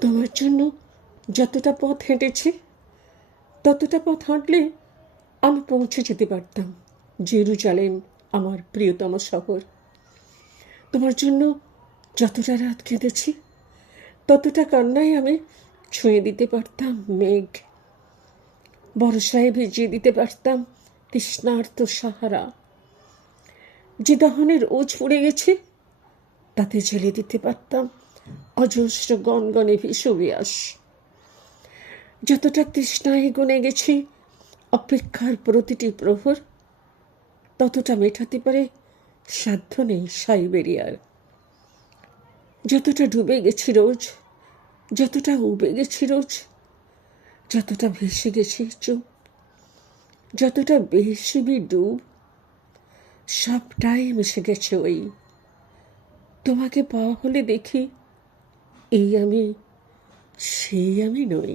তোমার জন্য যতটা পথ হেঁটেছি ততটা পথ হাঁটলে আমি পৌঁছে যেতে পারতাম জেরুজালেম, আমার প্রিয়তম শহর। তোমার জন্য যতটা রাত কেঁদেছি ততটা কান্নায় আমি ছুঁয়ে দিতে পারতাম মেঘ, বর্ষায় ভিজিয়ে দিতে পারতাম তৃষ্ণার্ত সাহারা। যে দহনের ওজ পড়ে গেছে তাতে ঝেলে দিতে পারতাম অজস্র গনগনে বিষুবিয়াস। যতটা তৃষ্ণায় গুনে গেছি অপেক্ষার প্রতিটি প্রহর, ততটা মেটাতে পারে সাধ্য নেই সাইবেরিয়ার। যতটা ডুবে গেছি রোজ, যতটা উবে গেছি রোজ, যতটা ভেসে গেছি চুপ, যতটা বেশি ডুব, সবটাই মিশে গেছে ওই তোমাকে পাওয়া হলে দেখি এই আমি সেই আমি নই।